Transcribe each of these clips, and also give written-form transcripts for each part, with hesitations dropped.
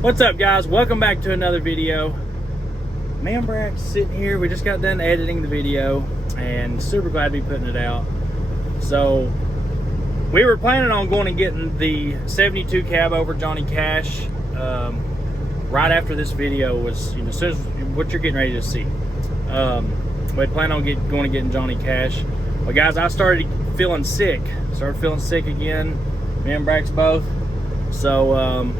What's up, guys? Welcome back to another video. Man, Brax sitting here. We just got done editing the video and super glad to be putting it out. So we were planning on going and getting the 72 cab over Johnny Cash right after this video was, as soon as what you're getting ready to see. We had planned on going and getting Johnny Cash. But guys, I started feeling sick. Started feeling sick again. Me and Brax both. So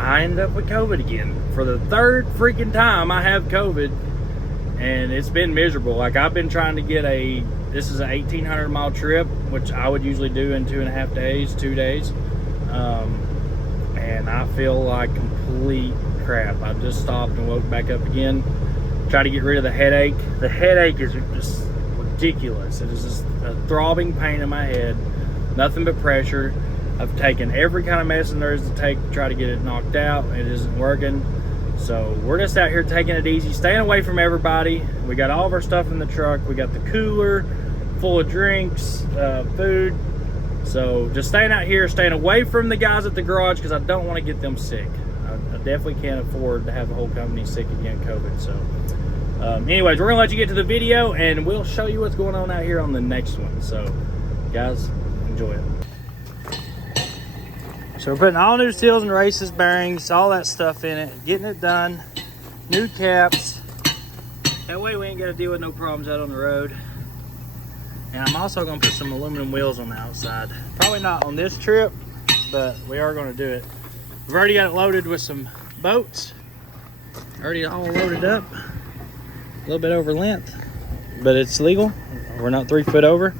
I ended up with COVID again. For the third freaking time I have COVID, and it's been miserable. Like, I've been trying to get this is an 1,800 mile trip, which I would usually do in 2.5 days, 2 days. And I feel like complete crap. I just stopped and woke back up again. Try to get rid of the headache. The headache is just ridiculous. It is just a throbbing pain in my head. Nothing but pressure. I've taken every kind of medicine there is to take to try to get it knocked out. It isn't working. So we're just out here taking it easy, staying away from everybody. We got all of our stuff in the truck. We got the cooler full of drinks, food. So just staying out here, staying away from the guys at the garage because I don't want to get them sick. I definitely can't afford to have the whole company sick again, COVID. So anyways, we're going to let you get to the video and we'll show you what's going on out here on the next one. So guys, enjoy it. So we're putting all new seals and races, bearings, all that stuff in it, getting it done, new caps. That way we ain't got to deal with no problems out on the road. And I'm also going to put some aluminum wheels on the outside. Probably not on this trip, but we are going to do it. We've already got it loaded with some boats. Already all loaded up. A little bit over length, but it's legal. We're not 3 foot over.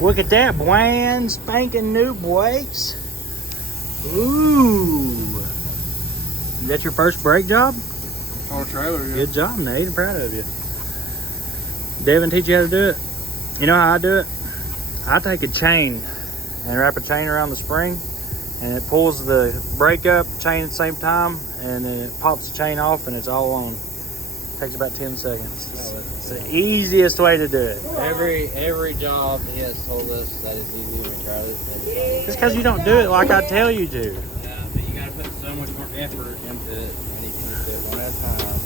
Look at that, brand spanking new brakes. Ooh. Is that your first brake job? On a trailer, yeah. Good job, Nate. I'm proud of you. Devin teach you how to do it? You know how I do it? I take a chain and wrap a chain around the spring, and it pulls the brake up, chain at the same time, and then it pops the chain off and it's all on. Takes about 10 seconds. It's the easiest way to do it. Every job he has told us that is easy when we try this. It's because you don't do it like I tell you to. Yeah, but you gotta put so much more effort into it when you can just do it one at a time.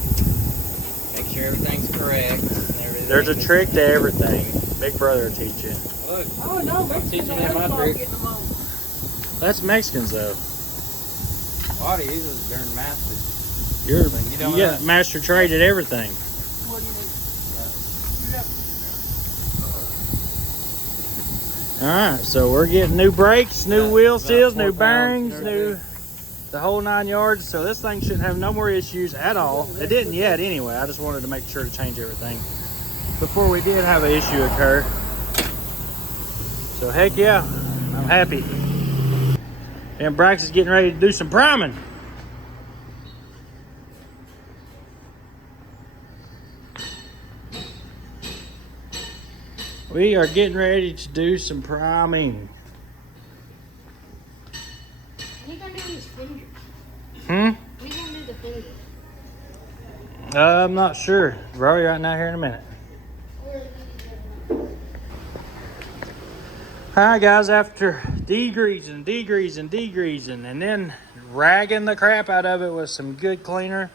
Make sure everything's correct. And everything. There's a trick to everything. Big brother will teach you. Look, oh no, I'm teaching him my tricks. That's Mexicans though. A lot of uses during masters. You got master trade at everything. What do you need? All right, so we're getting new brakes, new wheel seals, new bearings, the whole 9 yards. So this thing shouldn't have no more issues at all. It didn't yet anyway. I just wanted to make sure to change everything before we did have an issue occur. So heck yeah, I'm happy. And Brax is getting ready to do some priming. We are getting ready to do some priming. What are you gonna do with his fingers? Hmm? What are you gonna do with the fingers? I'm not sure. We'll be right now here in a minute. Alright guys, after degreasing, and then ragging the crap out of it with some good cleaner,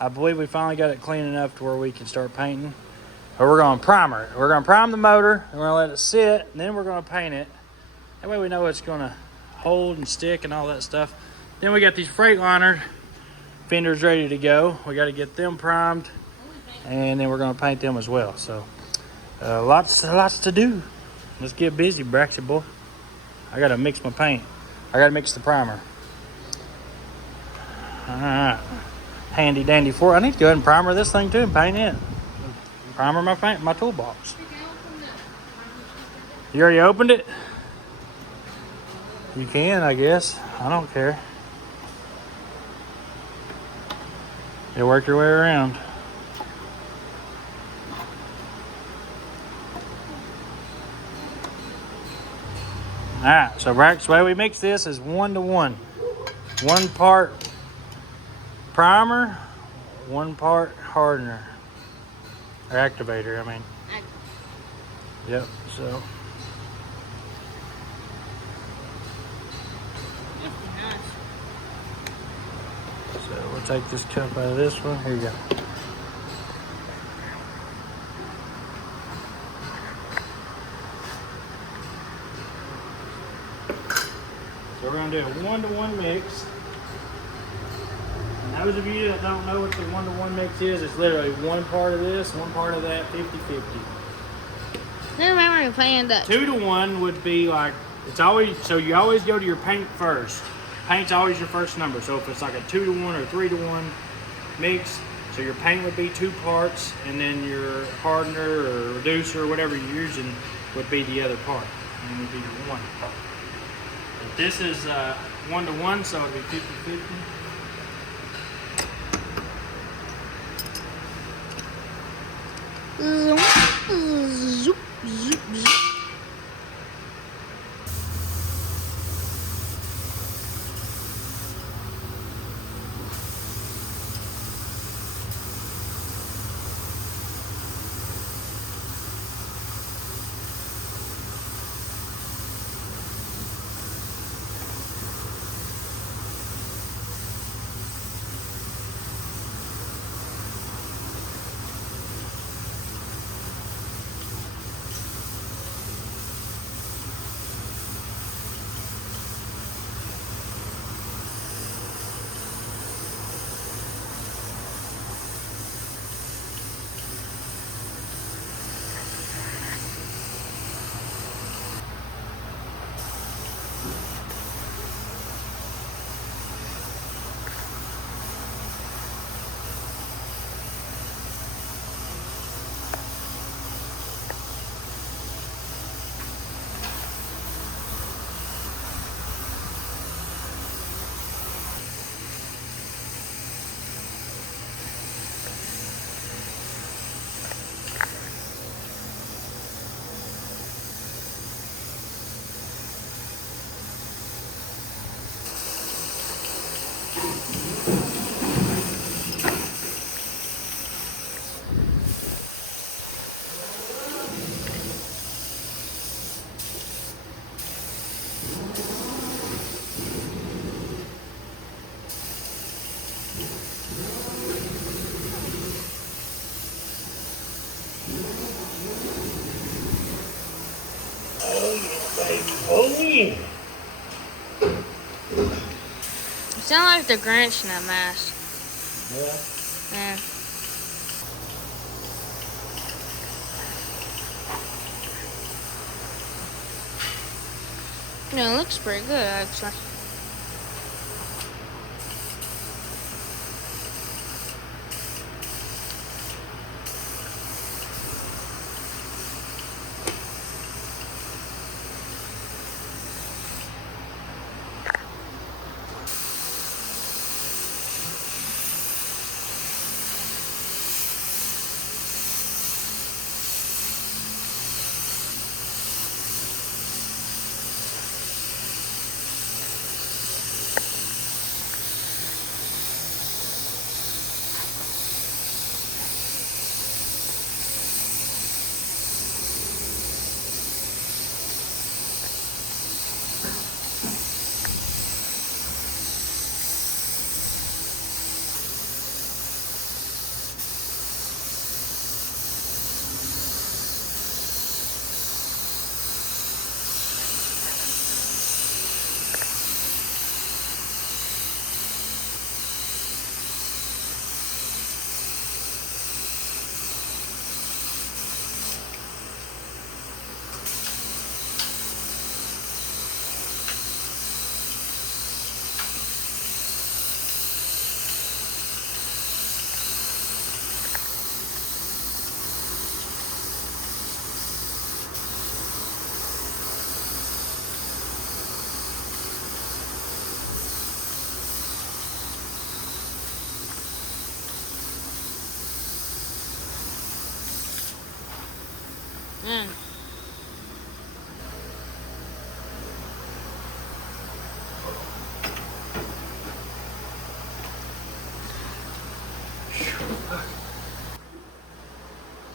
I believe we finally got it clean enough to where we can start painting. Or we're going to primer it. We're going to prime the motor, and we're going to let it sit, and then we're going to paint it. That way we know it's going to hold and stick and all that stuff. Then we got these Freightliner fenders ready to go. We got to get them primed, and then we're going to paint them as well. So lots to do. Let's get busy, Braxy boy. I got to mix my paint. I got to mix the primer. All right. Handy dandy I need to go ahead and primer this thing too and paint it. Primer my toolbox. You already opened it? You can, I guess. I don't care. You work your way around. Alright, so Brax, the way we mix this is 1-to-1. 1 part primer, 1 part hardener. Or activator, I mean. Yep, so. take this cup out of this one. Here you go. So we're gonna do a 1-to-1 mix. And those of you that don't know what the 1-to-1 mix is, it's literally one part of this, one part of that, 50-50. I remember we playing that. 2-to-1 would be like, it's always, so you always go to your paint first. Paint's always your first number. So if it's like a 2-to-1 or 3-to-1 mix, so your paint would be 2 parts, and then your hardener or reducer or whatever you're using would be the other part, and it would be your 1. But this is 1-to-1, so it'd be 50-50. Zoop, zoop, zoop. You sound like the Grinch in that mask. Yeah. Yeah. No, it looks pretty good actually.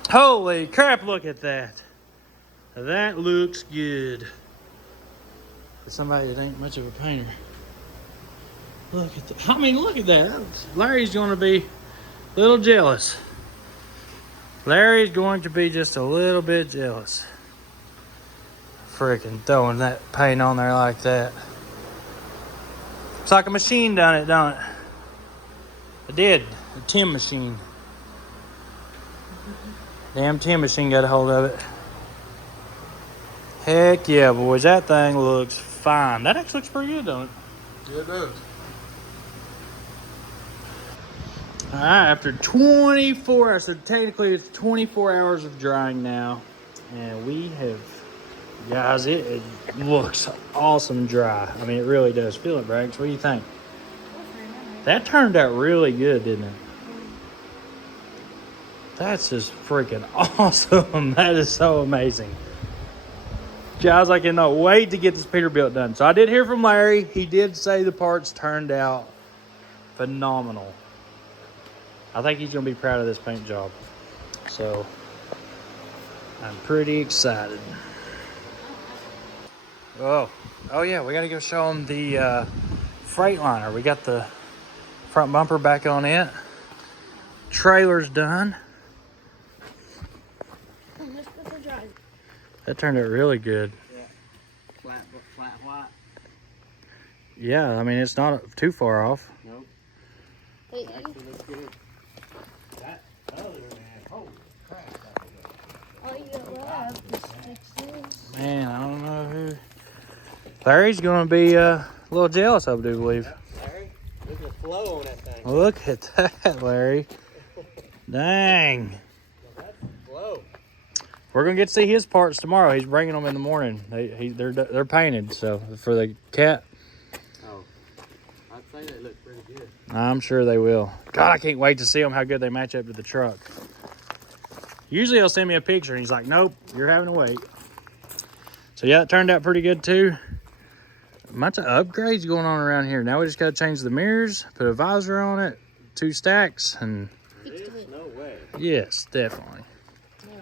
Holy crap, look at that. That looks good. For somebody that ain't much of a painter. Look at that. I mean, look at that. Larry's going to be a little jealous. Larry's going to be just a little bit jealous. Freaking throwing that paint on there like that. Looks like a machine done it, don't it? It did. A Tim machine. Damn Tim machine got a hold of it. Heck yeah, boys. That thing looks fine. That actually looks pretty good, don't it? Yeah, it does. All right, after 24 hours, so technically it's 24 hours of drying now. And we have, guys, it looks awesome dry. I mean, it really does. Feel it, Brax. What do you think? That turned out really good, didn't it? That's just freaking awesome. That is so amazing. Guys, I cannot wait to get this Peterbilt done. So I did hear from Larry. He did say the parts turned out phenomenal. I think he's going to be proud of this paint job. So I'm pretty excited. Oh yeah, we got to go show him the Freightliner. We got the front bumper back on it. Trailer's done. That turned out really good. Yeah. Flat white. Yeah, I mean, it's not too far off. Nope. Hey, Actually looks good. That other man, holy crap. all you love is fixes. Man, I don't know who. Larry's going to be a little jealous, I do believe. Larry, look at the flow on that thing. Look at that, Larry. Dang. That's flow. We're going to get to see his parts tomorrow. He's bringing them in the morning. They're painted, so for the cat. Oh, I'd say they look pretty good. I'm sure they will. God, I can't wait to see them, how good they match up to the truck. Usually he'll send me a picture, and he's like, nope, you're having to wait. So, yeah, it turned out pretty good, too. A bunch of upgrades going on around here. Now we just got to change the mirrors, put a visor on it, 2 stacks, and No way. yes, definitely.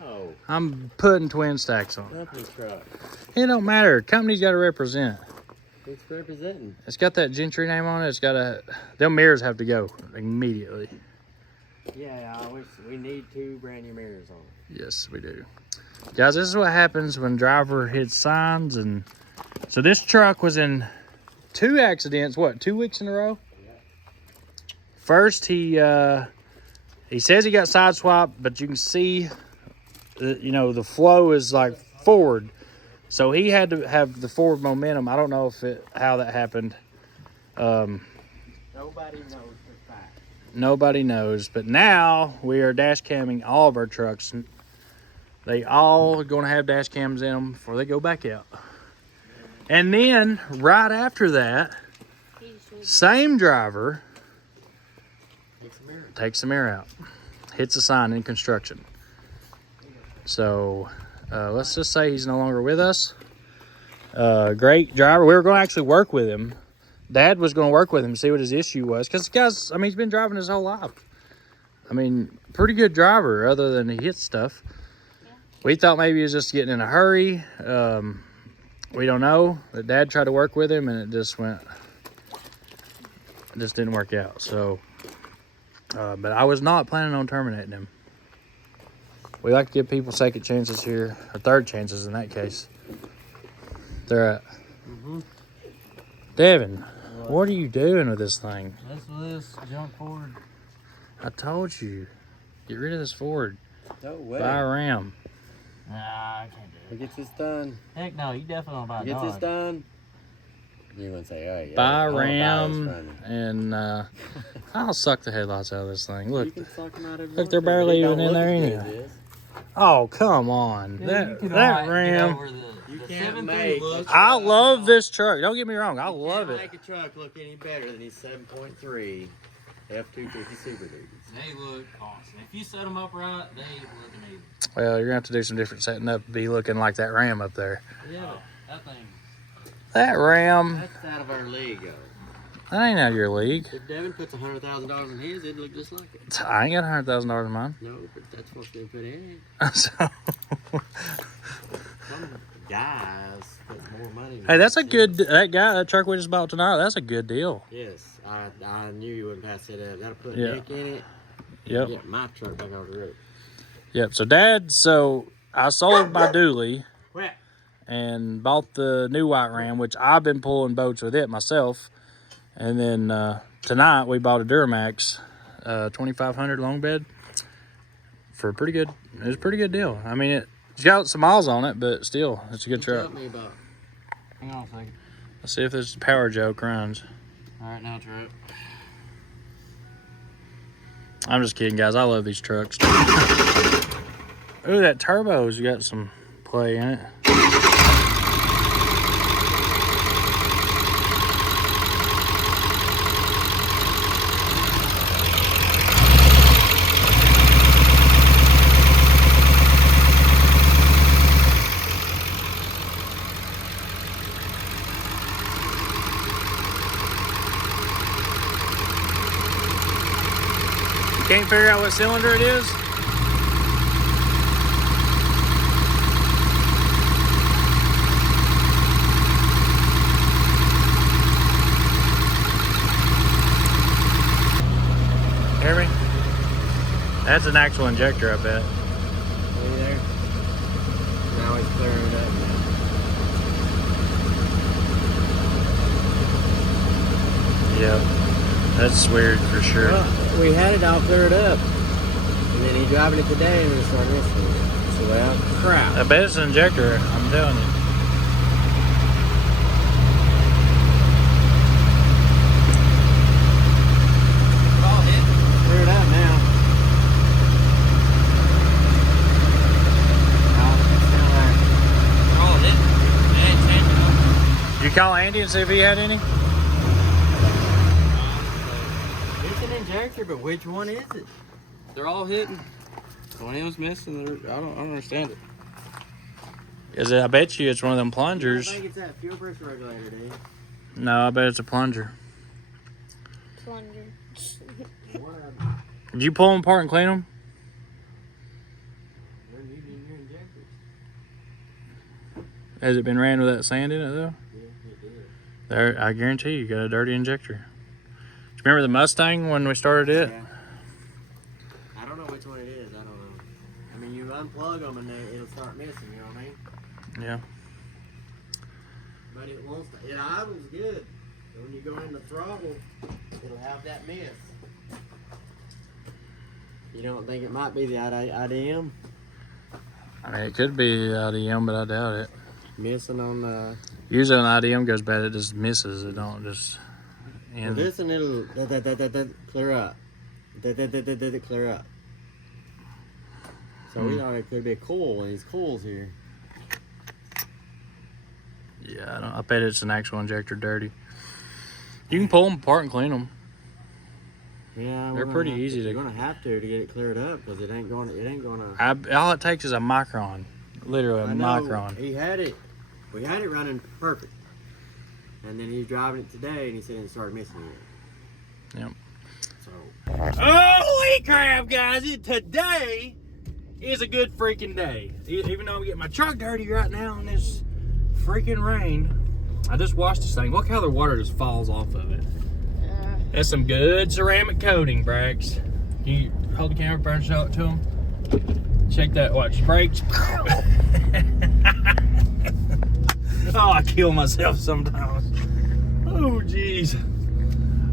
No. I'm putting twin stacks on it. Company truck. It don't matter. Company's got to represent. It's representing. It's got that Gentry name on it. It's got a... Them mirrors have to go immediately. Yeah, we need 2 brand new mirrors on it. Yes, we do. Guys, this is what happens when driver hits signs. And so this truck was in 2 accidents, 2 weeks in a row? Yeah. First, he says he got sideswiped, but you can see, the flow is like forward. So he had to have the forward momentum. I don't know how that happened. Nobody knows for fact. Nobody knows. But now we are dash camming all of our trucks. They all are going to have dash cams in them before they go back out. And then right after that, same driver takes the mirror out, hits a sign in construction. So let's just say he's no longer with us. Great driver. We were going to actually work with him. Dad was going to work with him, see what his issue was. Because the guy's, he's been driving his whole life. Pretty good driver other than he hits stuff. We thought maybe he was just getting in a hurry. We don't know. But Dad tried to work with him, and it just didn't work out. So, but I was not planning on terminating him. We like to give people second chances here, or third chances in that case. They're at. Devin, what are you doing with this thing? This junk Ford. I told you, get rid of this Ford. No way. Buy a Ram. Nah, I can't do it. He gets this done. Heck no, you definitely don't buy a Gets dog. this done. You're gonna say, "Oh yeah." Buy a I wanna buy Ram, this from you. and I'll suck the headlights out of this thing. Look, You can suck 'em out every look, they're once in a while, barely but it even don't in look there as good anyway. as this. Oh, come on. Dude, that you can that get Ram. over the can't 7.3 make- look. I love this truck. Don't get me wrong. I You love can't it. make a truck look any better than these 7.3 F250 Super Dudes. They look awesome. If you set them up right, they look amazing. Well, you're going to have to do some different setting up to be looking like that Ram up there. Yeah, that thing. That Ram, That's out of our league, though. that ain't out of your league. If Devin puts $100,000 in his, it'd look just like it. I ain't got $100,000 in mine. No, but that's what's been put in it. So, guys put more money. Hey, that's a good. That truck we just bought tonight. That's a good deal. Yes, I knew you wouldn't pass it up. Got to put a Yeah. deck in it. Yep. Get my truck back on the road. Yep. So, Dad. So I sold my dually Well, and bought the new white Ram, which I've been pulling boats with it myself. And then tonight we bought a Duramax 2500 long bed for a pretty good. It was a pretty good deal. I mean, it's got some miles on it, but still, it's a good truck. tell me about. Hang on a second. Let's see if this power joke runs. All right, now truck. I'm just kidding, guys. I love these trucks. Ooh, that turbo's got some play in it. Can't figure out what cylinder it is? Hear me? That's an actual injector, I bet. See there? Now it's clearing it up now. Yep. That's weird for sure. Well, we had it all cleared up. And then he's driving it today and it started missing it. So, well, crap. I bet it's an injector, I'm telling you. We're all hit. Cleared up now. We're all hit. And changing them. Did you call Andy and see if he had any? It's an injector, but which one is it? They're all hitting. One of them's missing. I don't understand it. I bet you it's one of them I plungers. think it's that fuel pressure regulator, dude. No, I bet it's a plunger. Plunger. One of them. Did you pull them apart and clean them? They're using your injectors. Has it been ran with that sand in it though? Yeah, it did. There, I guarantee you got a dirty injector. Do you remember the Mustang when we started it? Yeah. I don't know which one it is. I don't know. I mean, you unplug them and it'll start missing, you know what I mean? Yeah. But it won't. It idles good. So when you go in the throttle, it'll have that miss. You don't think it might be the IDM? I mean, it could be IDM, but I doubt it. Missing on the. Usually when IDM goes bad, it just misses. It don't just. Well, this one it'll clear up. Clear up. So we thought it could be a coil, and these coils here. Yeah, I bet it's an actual injector dirty. You can pull them apart and clean them. Yeah, They're pretty easy to. You're gonna have to get it cleared up because it ain't gonna. All it takes is a micron, literally a I know, micron. He had it. We had it running perfect, and then he's driving it today, and he said it started missing it. Yep. So. Holy crap, guys! Today is a good freaking day. Even though I'm getting my truck dirty right now in this freaking rain, I just washed this thing. Look how the water just falls off of it. That's some good ceramic coating, Brax. Can you hold the camera and show it to them? Check that. Watch. Brakes. Oh, I kill myself sometimes. Oh, jeez.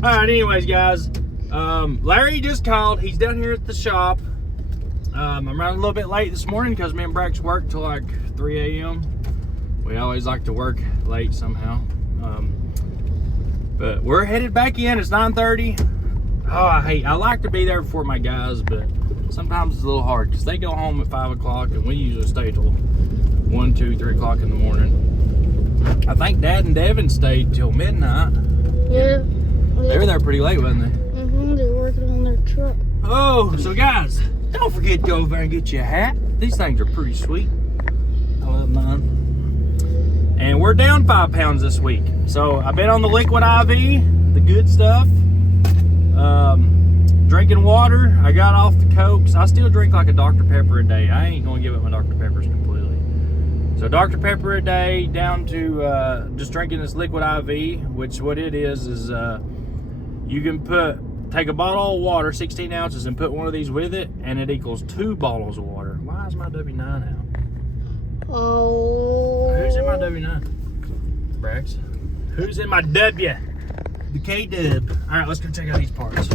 All right, anyways, guys. Larry just called. He's down here at the shop. I'm running a little bit late this morning because me and Brax work till like 3 a.m. We always like to work late somehow. But we're headed back in. It's 9:30. Oh, I like to be there before my guys, but sometimes it's a little hard because they go home at 5 o'clock and we usually stay till 1, 2, 3 o'clock in the morning. I think Dad and Devin stayed till midnight. Yeah. They were there pretty late, wasn't they? They're working on their truck. Oh, so guys, don't forget to go over there and get you a hat. These things are pretty sweet. I love mine. And we're down 5 pounds this week. So I've been on the liquid IV, the good stuff. Drinking water. I got off the Cokes. I still drink like a Dr. Pepper a day. I ain't gonna give up my Dr. Peppers completely. So Dr. Pepper a day down to just drinking this liquid IV, which what it is you can take a bottle of water, 16 ounces, and put one of these with it, and it equals 2 bottles of water. Why is my W9 out? Oh. Who's in my W9? Brax. Who's in my W? The K-Dub. All right, let's go check out these parts.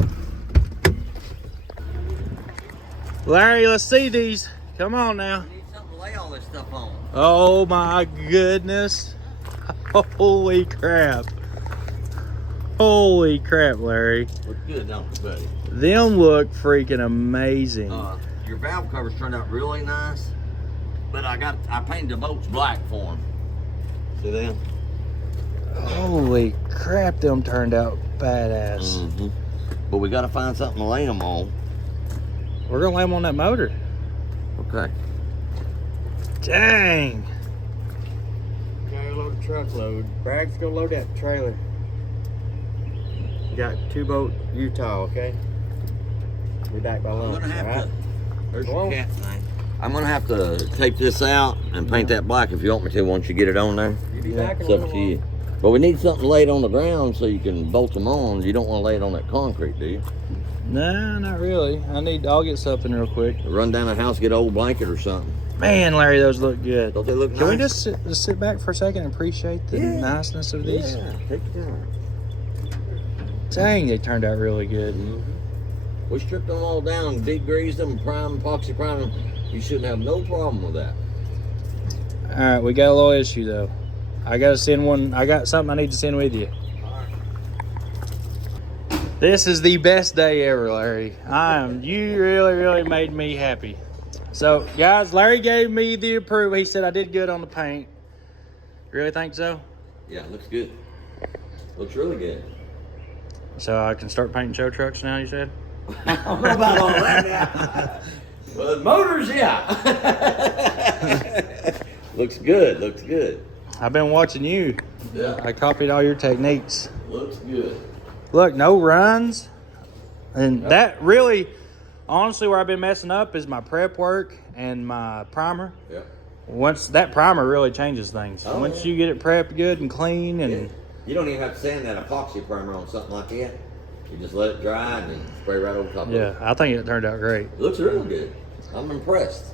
Larry, let's see these. Come on now. You need something to lay all this stuff on. Oh my goodness. Holy crap. Holy crap, Larry. Looks good, don't it, buddy? Them look freaking amazing. Your valve covers turned out really nice, but I painted the bolts black for them. See them? Holy crap, them turned out badass. Mm-hmm. But we got to find something to lay them on. We're gonna lay them on that motor. Okay. Dang. Okay, load the truckload. Brag's gonna load that trailer. You got 2 boat Utah, okay? Be back by I'm lunch, gonna have alright? to. There's Well, your cat thing. I'm gonna have to tape this out and paint that black if you want me to once you get it on there. You be back in It's a up little to you. But we need something laid on the ground so you can bolt them on. You don't want to lay it on that concrete, do you? Nah, not really. I'll get something real quick. Run down the house, get an old blanket or something. Man, Larry, those look good. Don't they look Can we nice? just sit back for a second and appreciate the niceness of these? Yeah, take your time. Dang, they turned out really good. We stripped them all down, degreased them, primed, epoxy primed them. You shouldn't have no problem with that. All right, we got a little issue though. I got to send one. I got something I need to send with you. This is the best day ever, Larry. You really made me happy. So, guys, Larry gave me the approval. He said I did good on the paint. Really think so? Yeah, looks good. Looks really good. So I can start painting show trucks now, you said? I don't know about all that now. But motors, yeah. Looks good, looks good. I've been watching you. Yeah. I copied all your techniques. Looks good. Look, no runs. And that really, honestly, where I've been messing up is my prep work and my primer. Yeah. Once that primer really changes things. Oh, Once yeah. you get it prepped good and clean and Yeah. You don't even have to sand that epoxy primer on something like that. You just let it dry and then spray right over top of yeah, it. I think it turned out great. It looks real good. I'm impressed.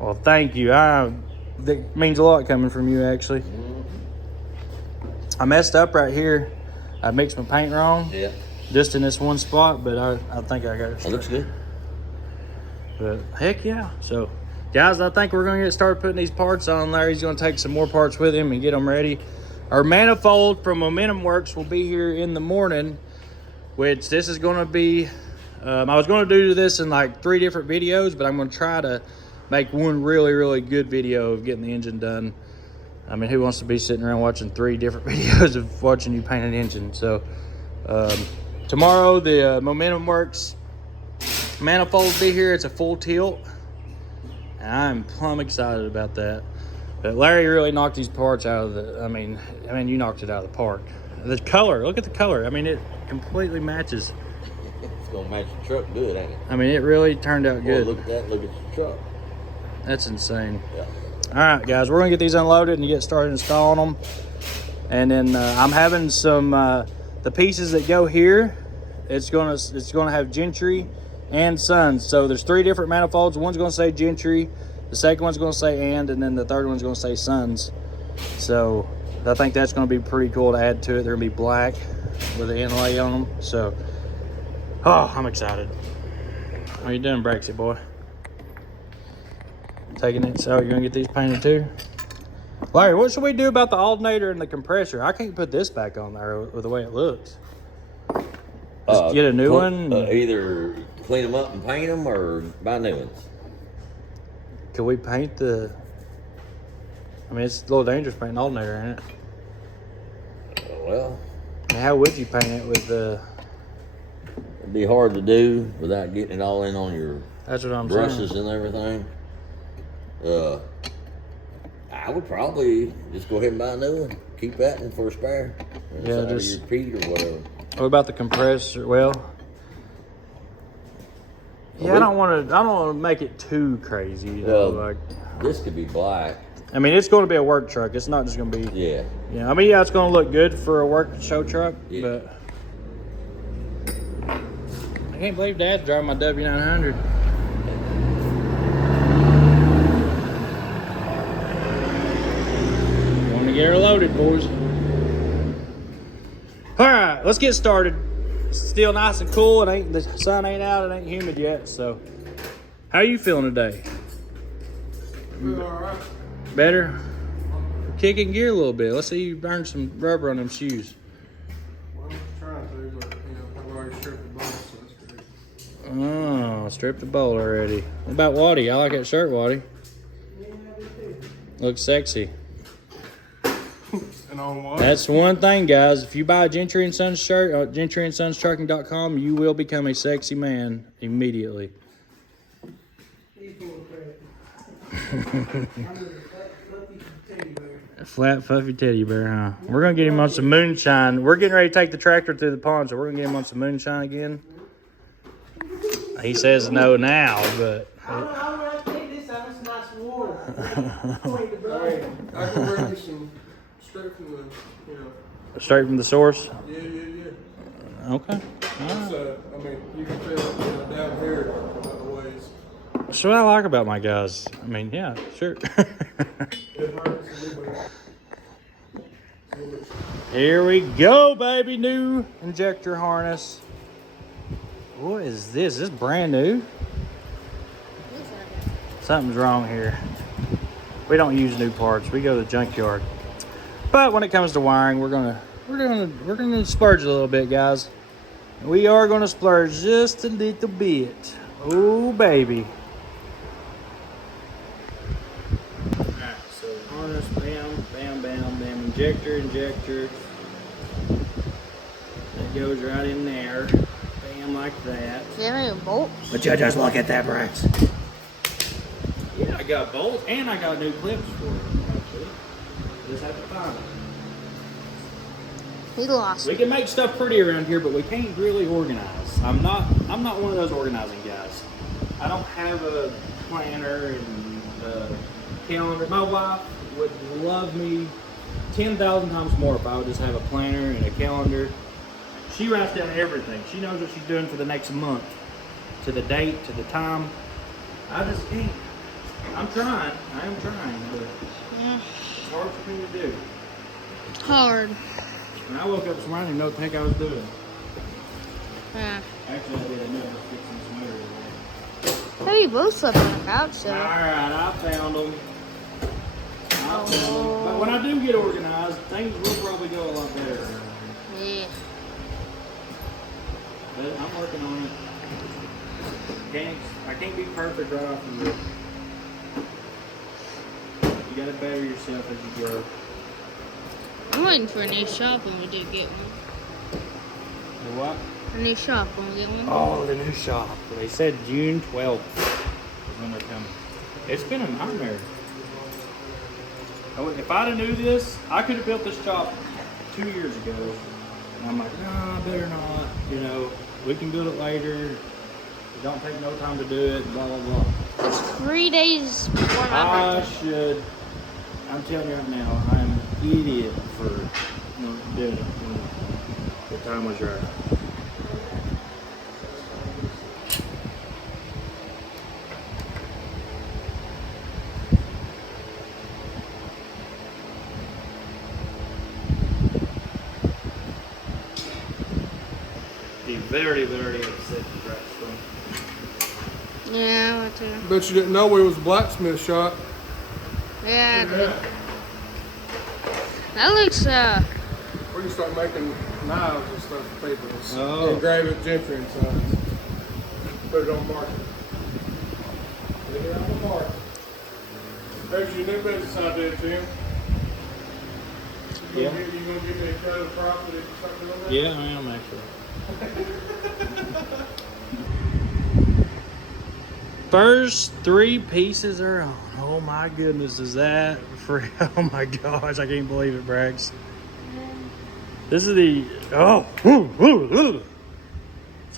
Well, thank you. That means a lot coming from you, actually. Mm-hmm. I messed up right here. I mixed my paint wrong, Yeah. just in this one spot, but I think I got it It straight. looks good. But heck yeah. So, guys, I think we're going to get started putting these parts on. Larry's going to take some more parts with him and get them ready. Our manifold from Momentum Works will be here in the morning, which this is going to be, I was going to do this in like 3 different videos, but I'm going to try to make one really good video of getting the engine done. I mean, who wants to be sitting around watching 3 different videos of watching you paint an engine? So, tomorrow, the Momentum Works manifold will be here. It's a full tilt. And I'm plumb excited about that. But Larry really knocked these parts out of the, I mean, you knocked it out of the park. The color, look at the color. I mean, it completely matches. It's going to match the truck good, ain't it? I mean, it really turned out good. Boy, look at that. Look at the truck. That's insane. Yeah. All right, guys, we're going to get these unloaded and get started installing them. And then I'm having some, the pieces that go here, it's going to have Gentry and Sons. So there's 3 different manifolds. One's going to say Gentry, the second one's going to say and then the third one's going to say Sons. So I think that's going to be pretty cool to add to it. They're going to be black with the inlay on them. So, oh, I'm excited. How you doing, Braxy boy? Taking it, so you're going to get these painted too? Larry, what should we do about the alternator and the compressor? I can't put this back on there with the way it looks. Just get a new one? Either clean them up and paint them or buy new ones. Could we paint the... I mean, it's a little dangerous painting the alternator, ain't it? Well, I mean, how would you paint it with the... it'd be hard to do without getting it all in on your That's what I'm brushes saying. and everything. I would probably just go ahead and buy a new one. Keep that one for a spare. Yeah, Inside just- of your feet or whatever. What about the compressor? Well... Yeah, I don't want to make it too crazy, though. Well, Like, this could be black. I mean, it's going to be a work truck. It's not just going to be. Yeah. Yeah, I mean, yeah, it's going to look good for a work show truck, Yeah. but I can't believe Dad's driving my W900. Want to get her loaded, boys. All right, let's get started. It's still nice and cool. The sun ain't out. It ain't humid yet. So, how are you feeling today? All right. Better? Kicking gear a little bit. Let's see you burn some rubber on them shoes. Well, I'm trying to, but I've already stripped the bowl, so that's good. Oh, stripped the bowl already. What about Waddy? I like that shirt, Waddy. Looks sexy. And on what? That's one thing, guys. If you buy a Gentry & Sons shirt at GentryandSonsTrucking.com, you will become a sexy man immediately. A flat, fluffy teddy bear, huh? We're going to get him on some moonshine. We're getting ready to take the tractor through the pond, so we're going to get him on some moonshine again. He says no now, but... I'm gonna take this out. It's nice water. I can bring you some straight from the, Straight from the source? yeah. Okay. All right. So, I mean, you can feel it down here a lot of ways. That's what I like about my guys. I mean, yeah, sure. It hurts a little bit. Here we go, baby. New injector harness. What is this? Is this brand new? Something's wrong here. We don't use new parts. We go to the junkyard. But when it comes to wiring, we're gonna splurge a little bit, guys. We are gonna splurge just a little bit. Oh, baby. Alright, so harness, bam, bam, bam, bam, injector. That goes right in there. Bam, like that. Do you have any bolts? But you just look at that, Brax. Yeah, I got bolts and I got new clips for it, actually. Just have to find them. He lost. We can make stuff pretty around here, but we can't really organize. I'm not one of those organizing guys. I don't have a planner and a calendar. My wife would love me 10,000 times more if I would just have a planner and a calendar. She writes down everything. She knows what she's doing for the next month, to the date, to the time. I just can't. I'm trying. I am trying, but it's hard for me to do. Hard. When I woke up this morning, I didn't know what the heck I was doing. Yeah. Actually, I did another fixing some motor. How you both slept on the couch, so. Alright, I found them. But when I do get organized, things will probably go a lot better. Yeah. But I'm working on it. I can't be perfect right off the rip. You gotta better yourself as you grow. I'm waiting for a new shop when we do get one. The what? A new shop when we get one. Oh, the new shop. They said June 12th is when they're coming. It's been a nightmare. If I'd have knew this, I could have built this shop 2 years ago. And I'm like, no, better not. We can build it later. It don't take no time to do it, blah, blah, blah. It's 3 days before my birthday. I'm telling you right now, I'm an idiot for doing it when the time was right. Be very, very upset with Braxton. Yeah, I went to. Bet you didn't know we was a blacksmith shop. Yeah, I did. That looks, We can start making knives and stuff for people. Oh. Engrave it Gentry and Sons. Put it on market. Put it on the market. There's your new business idea, Tim. You gonna give me a cut of the profit or something on that? Yeah, I am actually. First 3 pieces are on. Oh my goodness, is that for? Oh my gosh, I can't believe it, Brax. This is the That's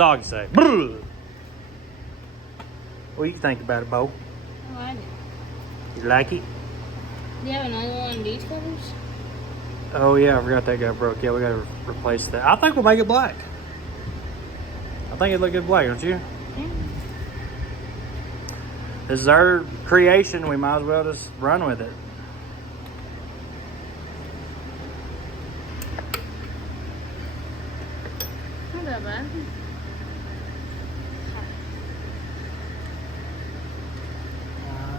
all I can say. What do you think about it, Bo? I like it. You like it? Do you have another one of these colors? Oh yeah, I forgot that got broke. Yeah, we gotta replace that. I think we'll make it black. I think it'd look good black, don't you? Yeah. This is our creation. We might as well just run with it. Not that bad.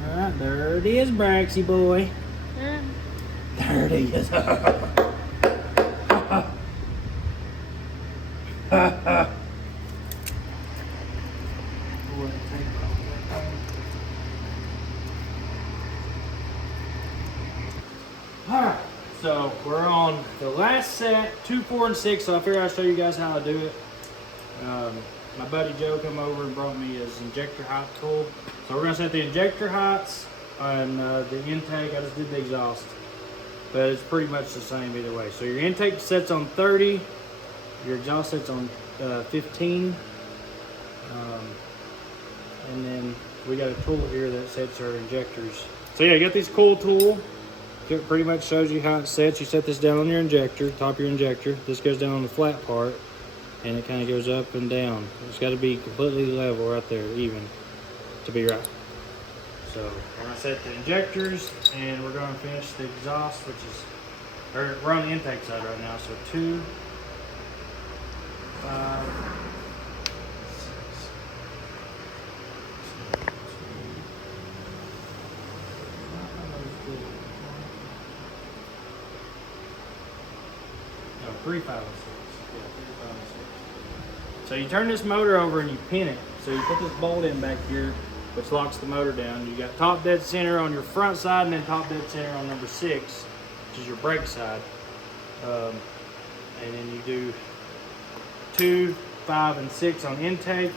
Alright, there it is, Braxy boy. Yeah. There it is. Alright, so we're on the last set, 2, 4, and 6. So I figured I'd show you guys how to do it. My buddy Joe came over and brought me his injector height tool. So we're gonna set the injector heights and the intake. I just did the exhaust, but it's pretty much the same either way. So your intake sets on 30, your exhaust sets on 15, and then we got a tool here that sets our injectors. So yeah, you got this cool tool. It pretty much shows you how it sets. You set this down on your injector, top of your injector. This goes down on the flat part, and it kind of goes up and down. It's got to be completely level right there, even, to be right. So we're gonna set the injectors, and we're gonna finish the exhaust, which is, or we're on the intake side right now. So 2, 5, 6. No, 3, 5, and 6. Yeah, 3, 5, and 6. So you turn this motor over and you pin it. So you put this bolt in back here, which locks the motor down. You got top dead center on your front side, and then top dead center on number 6, which is your brake side. And then you do 2, 5, and 6 on intake,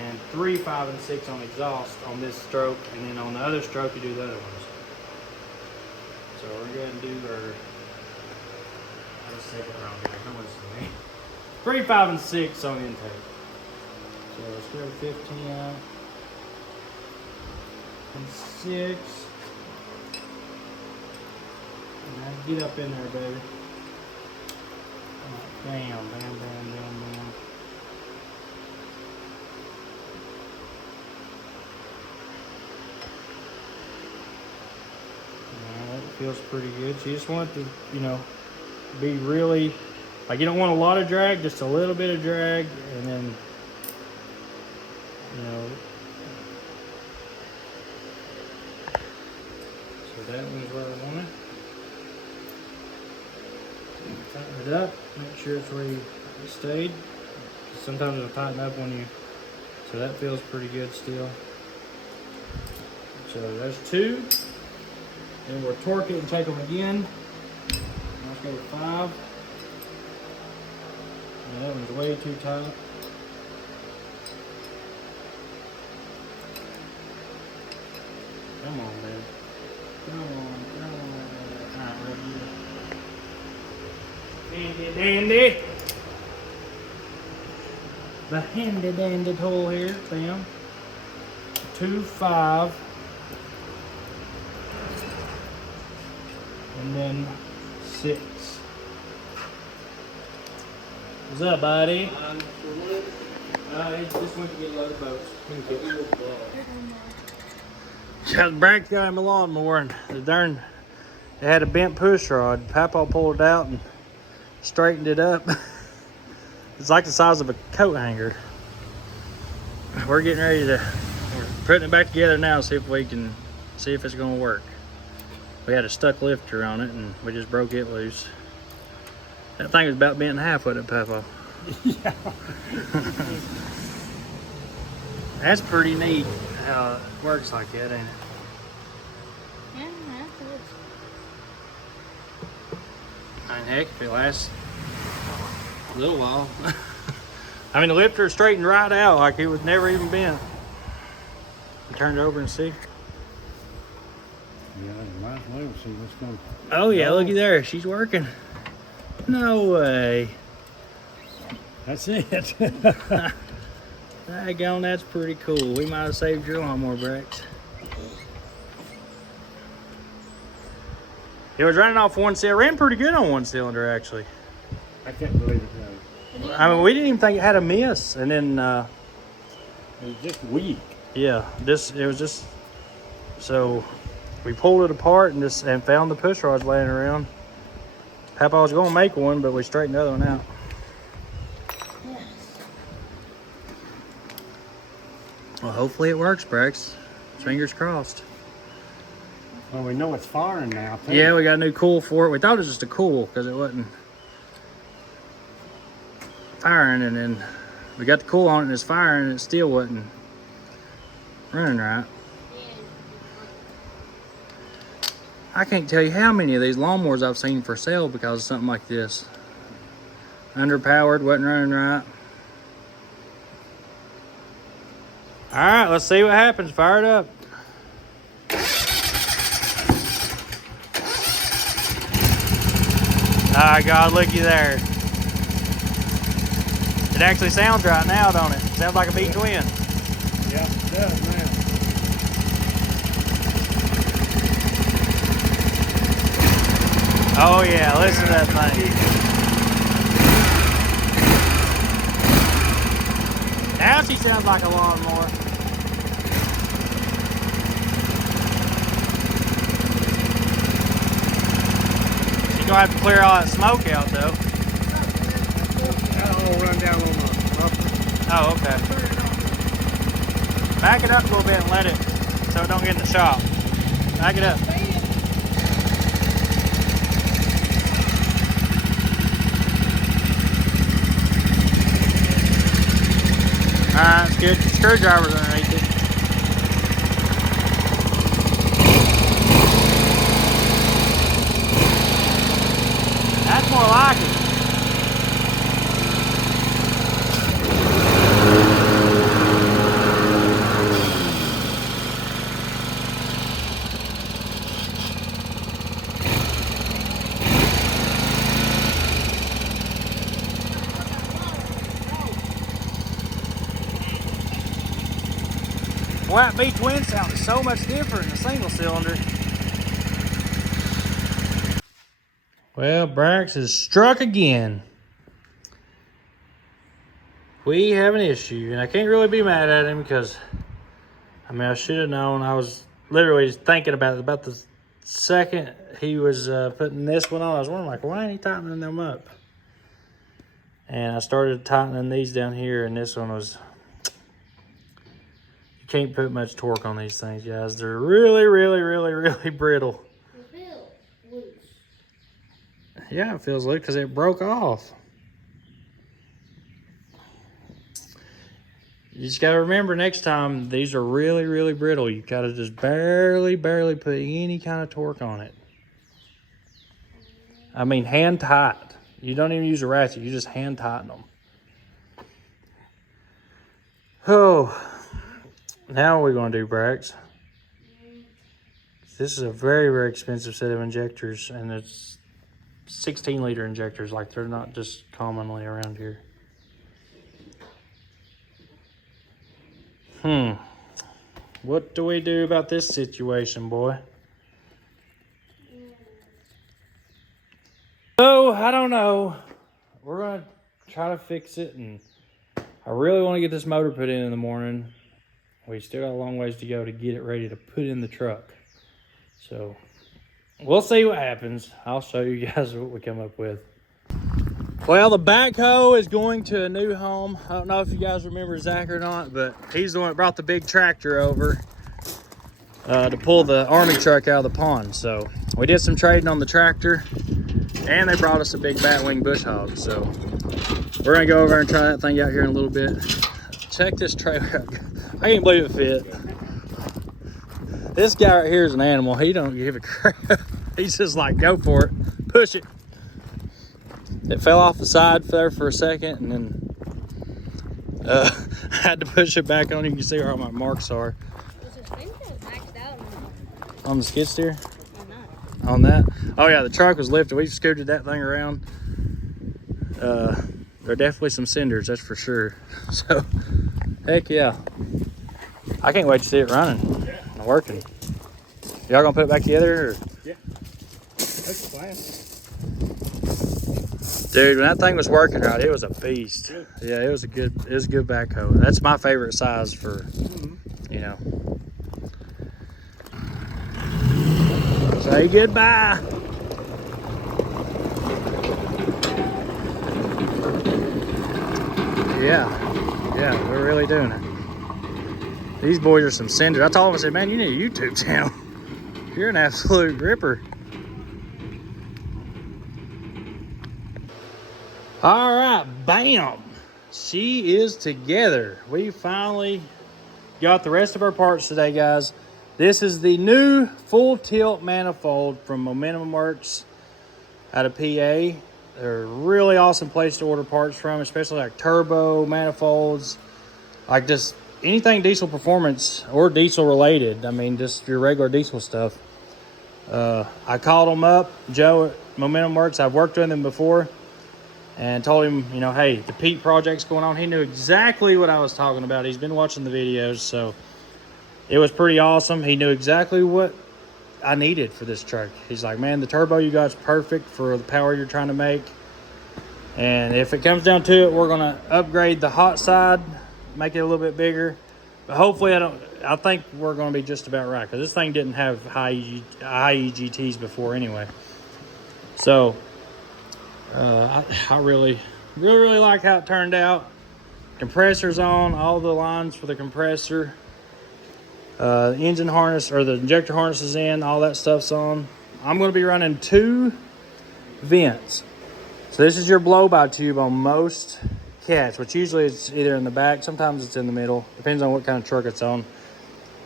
and 3, 5, and 6 on exhaust on this stroke, and then on the other stroke you do the other ones. So we're going to do our, I just said it wrong here, don't listen to me. 3, 5, and 6 on intake. So let's go 15 out. And 6. Now get up in there, baby. Bam, bam, bam, bam, bam. That feels pretty good. So you just want it to, you know, be really, like, you don't want a lot of drag, just a little bit of drag, and then, you know. So that one's where I want it. Tighten it up, make sure it's where you stayed. Sometimes it'll tighten up when you, so that feels pretty good still. So there's 2. And we'll torque it and take them again. Let's go with 5. And that one's way too tight. Come on, babe. Come on, come on. Alright, right here. Handy dandy. The handy dandy tool here, bam. 2, 5. And then 6. What's up, buddy? Just went to get a load of boats. Brax got him a lawnmower, and the darn, it had a bent push rod. Papa pulled it out and straightened it up. It's like the size of a coat hanger. We're getting ready to, we're putting it back together now, see if we can, see if it's gonna work. We had a stuck lifter on it, and we just broke it loose. That thing was about bent in half, wasn't it, Papa? Yeah. That's pretty neat how it works like that, ain't it? Yeah, that's good. I mean, heck, if it lasts a little while. I mean, the lifter straightened right out like it was never even bent. Turn it over and see. Yeah, you might as well see what's going on. Oh yeah, looky there, she's working. No way. That's it. Daggone, that's pretty cool. We might have saved your lawnmower, Brax. It was running off one cylinder. Ran pretty good on one cylinder, actually. I can't believe it. No. I mean, we didn't even think it had a miss. And then, It was just weak. yeah, it was just, so we pulled it apart and found the push rods laying around. Papa was going to make one, but we straightened the other one out. Well, hopefully it works, Brax. Fingers crossed. Well, we know it's firing now, too. Yeah, we got a new cool for it. We thought it was just a cool because it wasn't firing, and then we got the cool on it and it's firing and it still wasn't running right. I can't tell you how many of these lawnmowers I've seen for sale because of something like this. Underpowered, wasn't running right. All right, let's see what happens. Fire it up. Ah, God, looky there. It actually sounds right now, don't it? Sounds like a V-twin. Yeah, it does now. Oh yeah, listen to that thing. Now she sounds like a lawnmower. She's gonna have to clear all that smoke out though. That'll all run down on the bumper. Oh, okay. Back it up a little bit and let it, so it don't get in the shop. Back it up. Alright, it's good. Screwdriver's underneath it. That's more like it. Well, that V-twin sounds so much different than a single cylinder. Well, Brax has struck again. We have an issue, and I can't really be mad at him because, I mean, I should have known. I was literally just thinking about it. About the second he was putting this one on, I was wondering, like, why ain't he tightening them up? And I started tightening these down here, and this one was... You can't put much torque on these things, guys. They're really, really, really, really brittle. It feels loose. Yeah, it feels loose because it broke off. You just got to remember next time, these are really, really brittle. You got to just barely put any kind of torque on it. I mean, hand tight. You don't even use a ratchet. You just hand tighten them. Oh. Now what are we going to do, Brax? This is a very, very expensive set of injectors, and it's 16-liter injectors. Like, they're not just commonly around here. What do we do about this situation, boy? So, I don't know. We're going to try to fix it, and I really want to get this motor put in the morning. We still got a long ways to go to get it ready to put in the truck. So, we'll see what happens. I'll show you guys what we come up with. Well, the backhoe is going to a new home. I don't know if you guys remember Zach or not, but he's the one that brought the big tractor over to pull the army truck out of the pond. So, we did some trading on the tractor, and they brought us a big batwing bush hog. So, we're going to go over and try that thing out here in a little bit. Check this trailer out. I can't believe it fit. This guy right here is an animal. He don't give a crap. He's just like, go for it. Push it. It fell off the side there for a second, and then I had to push it back on. You can see where all my marks are. The suspension is maxed out On the skid steer? on that. On that? Oh yeah, the truck was lifted. We scooted that thing around. There are definitely some cinders, that's for sure. So, heck yeah. I can't wait to see it running and working. Y'all gonna put it back together? Or? Yeah. That's the plan. Dude, when that thing was working right, it was a beast. Yeah, it was a good backhoe. That's my favorite size for, you know. Say goodbye. Yeah, we're really doing it. These boys are some senders. I told them, I said, man, you need a YouTube channel. You're an absolute ripper. All right, bam. She is together. We finally got the rest of our parts today, guys. This is the new full tilt manifold from Momentum Works out of PA. They're a really awesome place to order parts from, especially like turbo manifolds, like just anything diesel performance or diesel related. I mean, just your regular diesel stuff. I called them up, Joe at Momentum Works. I've worked with him before, and told him, you know, hey, the Pete project's going on. He knew exactly what I was talking about. He's been watching the videos, so it was pretty awesome. He knew exactly what I needed for this truck. He's like, man, the turbo you got is perfect for the power you're trying to make. And if it comes down to it, we're gonna upgrade the hot side, make it a little bit bigger. But hopefully I think we're gonna be just about right, because this thing didn't have high EGTs before anyway. So I really like how it turned out. Compressor's on, all the lines for the compressor. The engine harness, or the injector harness is in, all that stuff's on. I'm going to be running 2 vents. So this is your blow-by tube on most cats, which usually it's either in the back, sometimes it's in the middle, depends on what kind of truck it's on.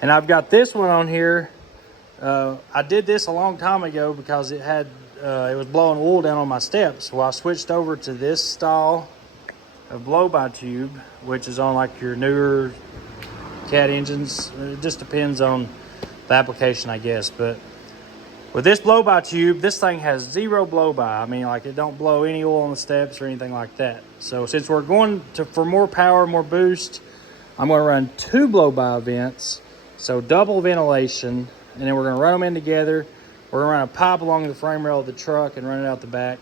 And I've got this one on here. I did this a long time ago because it had it was blowing wool down on my steps. Well, I switched over to this style of blow-by tube, which is on like your newer cat engines. It just depends on the application, I guess. But with this blow-by tube, this thing has 0 blow-by. I mean, like, it don't blow any oil on the steps or anything like that. So since we're going for more power, more boost, I'm going to run 2 blow-by vents, so double ventilation, and then we're going to run them in together. We're going to run a pipe along the frame rail of the truck and run it out the back.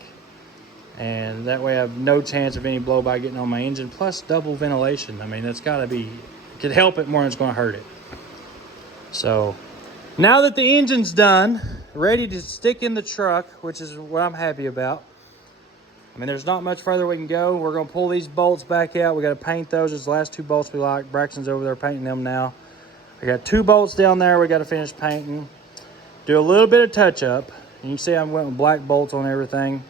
And that way I have no chance of any blow-by getting on my engine, plus double ventilation. I mean, that's got to be, it could help it more than it's going to hurt it. So now that the engine's done, ready to stick in the truck, which is what I'm happy about. I mean, there's not much further we can go. We're going to pull these bolts back out. We got to paint those. It's the last 2 bolts we like. Braxton's over there painting them now. I got 2 bolts down there we got to finish painting. Do a little bit of touch up. You can see I went with black bolts on everything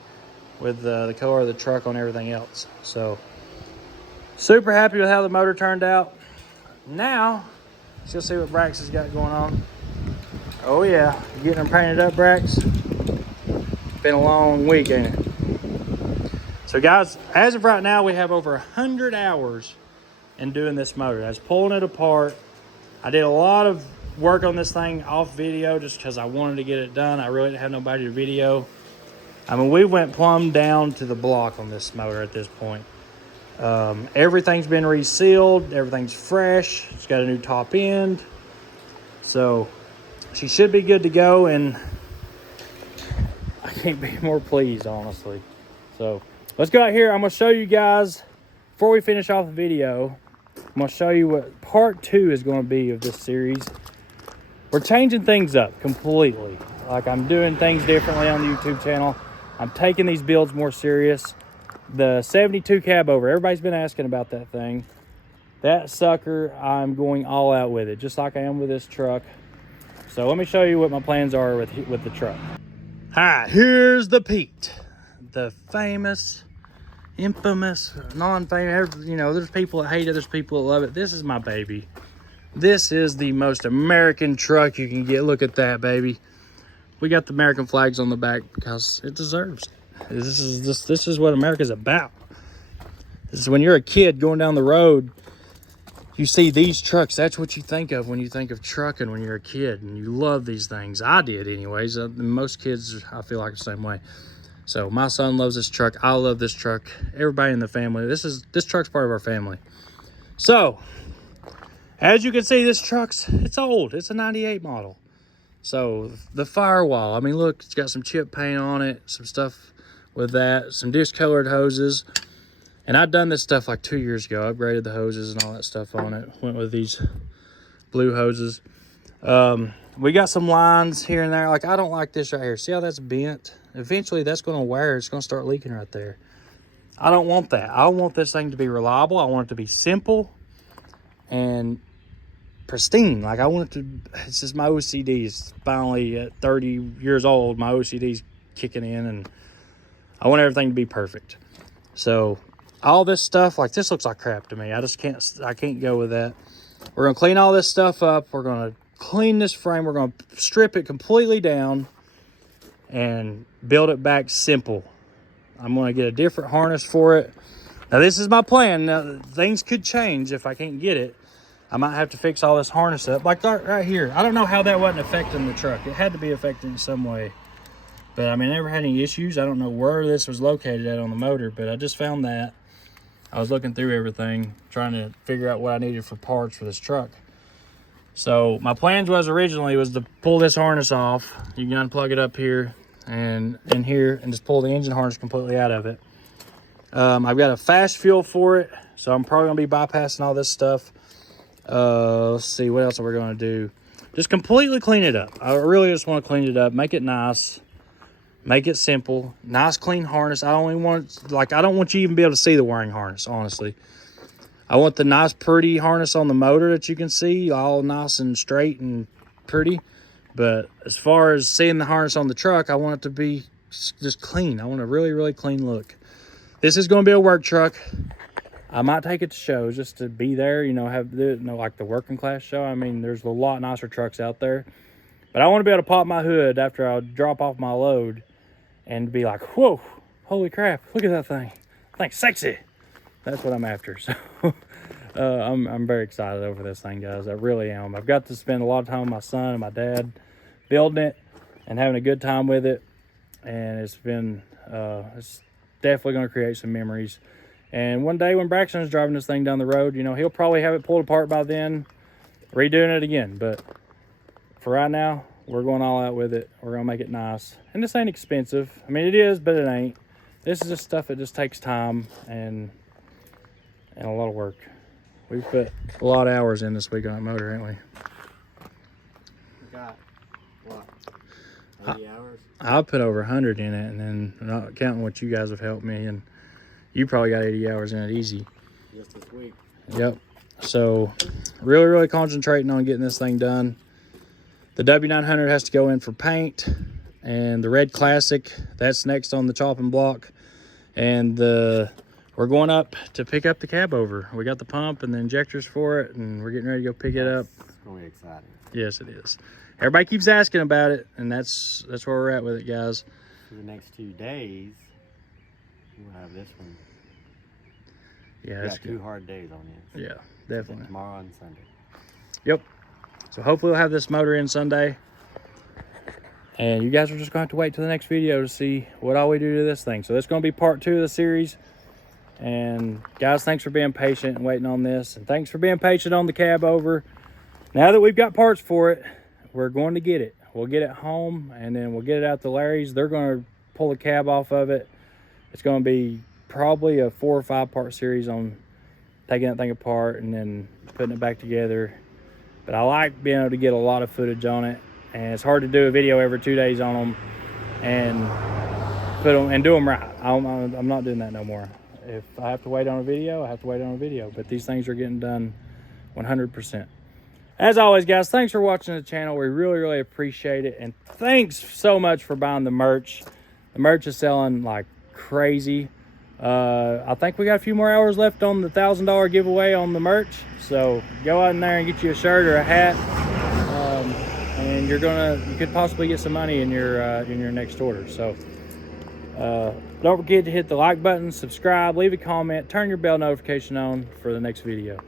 with the color of the truck on everything else. So super happy with how the motor turned out. Now, let's see what Brax has got going on. Oh yeah, you getting them painted up, Brax? Been a long week, ain't it? So guys, as of right now, we have over 100 hours in doing this motor. That's pulling it apart. I did a lot of work on this thing off video just because I wanted to get it done. I really didn't have nobody to video. I mean, we went plumb down to the block on this motor at this point. Everything's been resealed. Everything's fresh. It's got a new top end. So she should be good to go, and I can't be more pleased, honestly. So let's go out here. I'm going to show you guys, before we finish off the video, I'm going to show you what part 2 is going to be of this series. We're changing things up completely. Like, I'm doing things differently on the YouTube channel. I'm taking these builds more serious. The 72 cab over, everybody's been asking about that thing. That sucker, I'm going all out with it, just like I am with this truck. So let me show you what my plans are with the truck. All right, here's the Pete. The famous, infamous, non-famous, you know, there's people that hate it, there's people that love it. This is my baby. This is the most American truck you can get. Look at that, baby. We got the American flags on the back because it deserves it. This is what America's about. This is when you're a kid going down the road, you see these trucks. That's what you think of when you think of trucking when you're a kid, and you love these things. I did anyways. Most kids, I feel like, the same way. So my son loves this truck. I love this truck. Everybody in the family. This truck's part of our family. So as you can see, this truck's, it's old. It's a 98 model. So the firewall, I mean, look, it's got some chip paint on it, some stuff with that, some discolored hoses. And I'd done this stuff like 2 years ago. I upgraded the hoses and all that stuff on it. Went with these blue hoses. We got some lines here and there. Like, I don't like this right here. See how that's bent? Eventually that's going to wear. It's going to start leaking right there. I don't want that. I want this thing to be reliable. I want it to be simple and pristine. Like, I want it to, it's just my OCD is finally at 30 years old. My OCD's kicking in and I want everything to be perfect. So all this stuff, like, this looks like crap to me. I can't go with that. We're going to clean all this stuff up. We're going to clean this frame. We're going to strip it completely down and build it back simple. I'm going to get a different harness for it. Now, this is my plan. Now, things could change if I can't get it. I might have to fix all this harness up. Like that right here. I don't know how that wasn't affecting the truck. It had to be affecting in some way. But, I mean, I never had any issues. I don't know where this was located at on the motor, but I just found that. I was looking through everything, trying to figure out what I needed for parts for this truck. So my plans originally was to pull this harness off. You can unplug it up here and in here and just pull the engine harness completely out of it. I've got a fast fuel for it, so I'm probably gonna be bypassing all this stuff. Let's see, what else are we gonna do? Just completely clean it up. I really just want to clean it up, make it nice. Make it simple, nice clean harness. I don't want you to even be able to see the wiring harness, honestly. I want the nice pretty harness on the motor that you can see, all nice and straight and pretty. But as far as seeing the harness on the truck, I want it to be just clean. I want a really, really clean look. This is going to be a work truck. I might take it to shows just to be there, you know, like the working class show. I mean, there's a lot nicer trucks out there. But I want to be able to pop my hood after I drop off my load and be like, whoa, holy crap, look at that thing. That thing's sexy. That's what I'm after. So I'm very excited over this thing, guys. I really am. I've got to spend a lot of time with my son and my dad building it and having a good time with it. And it's been, it's definitely going to create some memories. And one day when Braxton's driving this thing down the road, you know, he'll probably have it pulled apart by then, redoing it again. But for right now, we're going all out with it. We're going to make it nice. And this ain't expensive. I mean, it is, but it ain't. This is just stuff that just takes time and a lot of work. We've put a lot of hours in this week on that motor, ain't we? We got, what, 80 hours? I put over 100 in it, and then not counting what you guys have helped me, and you probably got 80 hours in it easy. Just this week. Yep. So really, really concentrating on getting this thing done. The W900 has to go in for paint, and the Red Classic, that's next on the chopping block. And we're going up to pick up the cab over. We got the pump and the injectors for it, and we're getting ready to go pick it up. It's going to be exciting. Yes, it is. Everybody keeps asking about it, and that's where we're at with it, guys. For the next 2 days, we'll have this one. Yeah, We that's got 2 good. hard days on this. Yeah, definitely. Tomorrow and Sunday. Yep. So hopefully we'll have this motor in Sunday. And you guys are just going to have to wait till the next video to see what all we do to this thing. So that's going to be part 2 of the series. And guys, thanks for being patient and waiting on this. And thanks for being patient on the cab over. Now that we've got parts for it, we're going to get it. We'll get it home, and then we'll get it out to Larry's. They're going to pull the cab off of it. It's going to be probably a 4 or 5 part series on taking that thing apart and then putting it back together. But I like being able to get a lot of footage on it, and it's hard to do a video every 2 days on them and put them and do them right. I'm not doing that no more. If I have to wait on a video, I have to wait on a video. But these things are getting done 100%. As always, guys, thanks for watching the channel. We really, really appreciate it. And thanks so much for buying the merch. The merch is selling like crazy. I think we got a few more hours left on the $1,000 giveaway on the merch. So go out in there and get you a shirt or a hat. And you could possibly get some money in your next order. So don't forget to hit the like button, subscribe, leave a comment, turn your bell notification on for the next video.